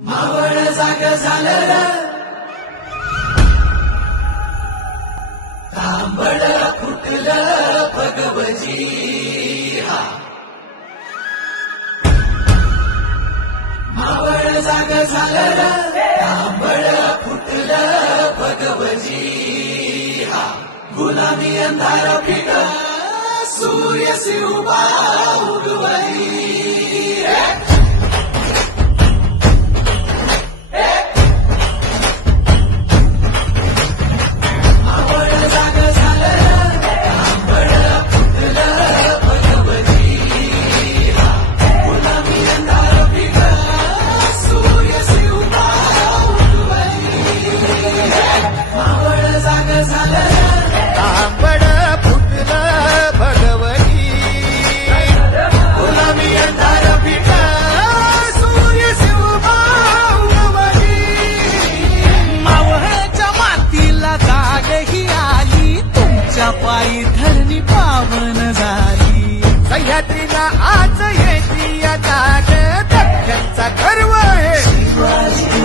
मावळ जाग झालं र तांबड फुटलं भगवजी हा मावळ जाग झालं र तांबड फुटलं भगवजी हा गुलामी अंधार फिट सूर्य शिवबा उगवली पायी धरणी पावन झाली सह्याद्रीला आज येते आता दख्खनचा गर्व आहे